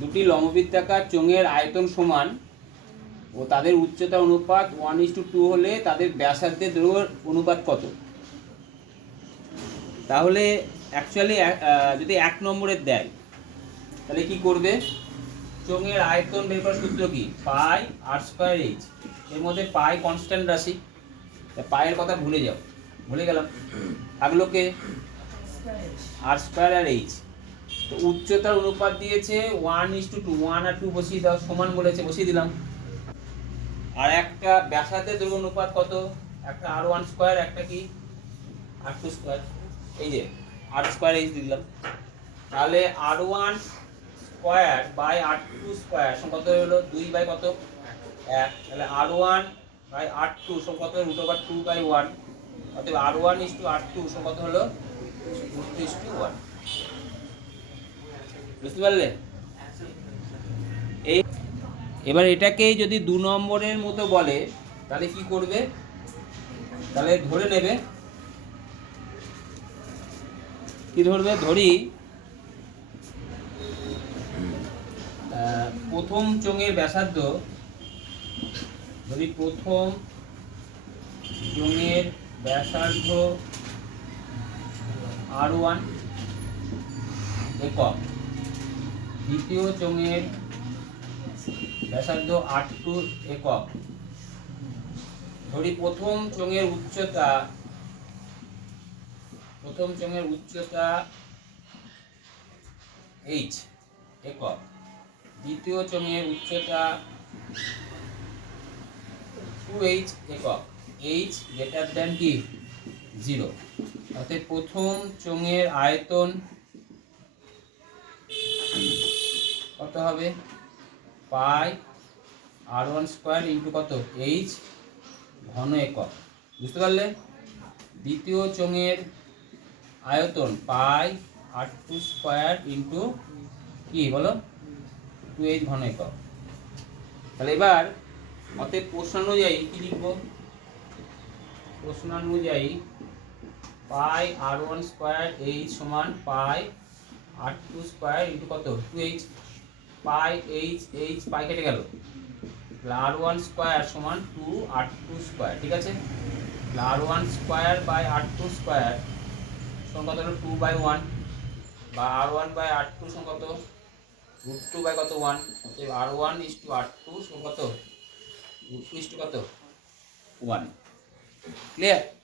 দুটি লম্ববৃত্তাকার চোঙের আয়তন সমান ও তাদের উচ্চতা অনুপাত ওয়ান ইস টু টু হলে তাদের ব্যাসার্ধের দৈর্ঘ্যের অনুপাত কত? তাহলে অ্যাকচুয়ালি যদি এক নম্বরের দেয় তাহলে কি করবে? চোঙের আয়তন বের করার সূত্র কি? পাই আর স্কোয়ার এইচ এর মধ্যে পাই কনস্ট্যান্ট রাশি। তা পায়ের কথা ভুলে যাও। ভুলে গেলাম। থাকল কে আর স্কোয়ার আর এইচ তো উচ্চতার অনুপাত দিয়েছে one is to two two one r বসিয়ে দাও, সমান বলেছে, বসিয়ে দিলাম। আর একটা ব্যাসার্ধের দৈর্ঘ্য অনুপাত কত? একটা আর ওয়ান স্কোয়ার একটা কি? আর টু স্কোয়ার এই যে আর স্কোয়ার এইচ দিলাম। তাহলে r one square by r two square সমান কত হলো? দুই বাই কত? এক। তাহলে r one by r two সমান কত? Root over two by one অতএব r one is two r two সমান কত হলো? রুট ইস টু ওয়ান বুঝতে পারলে? এই, এবার এটাকেই যদি দু নম্বরের মতো বলে, তাহলে কি করবে? তাহলে ধরে নেবে। কি ধরবে? ধরি প্রথম চোঙের ব্যাসার্ধ, ধরি প্রথম চোঙের ব্যাসার্ধ আর ওয়ান একক। দ্বিতীয় চোঙের ব্যাসার্ধ আট টু একক। ধরি প্রথম চোঙের উচ্চতা, প্রথম চোঙের উচ্চতা এইচ একক। দ্বিতীয় চোঙের উচ্চতা টু এইচ একক। এইচ গ্রেটার দ্যান কি জিরো অর্থাৎ প্রথম চোঙের আয়তন কত হবে। Pi r one square into কত? এইচ ঘন একক। বুঝতে পারলে? দ্বিতীয় চোঙের আয়তন pi r two square into কি বলো? টু এইচ ঘন একক। তাহলে এবার অতএব প্রশ্নানুযায়ী কি লিখব? প্রশ্নানুযায়ী pi r one square H সমান pi r two square into কত? Two H pi H H pi কেটে গেল। আর ওয়ান স্কোয়ার সমান টু আর টু স্কোয়ার ঠিক আছে? R one square by r two square সমান হলো? টু বাই ওয়ান বা r one by r two সমান কত? রুট টু বাই কত? ওয়ান অতএব r one is two r two সমান কত? রুট টু ইস টু কত? One clear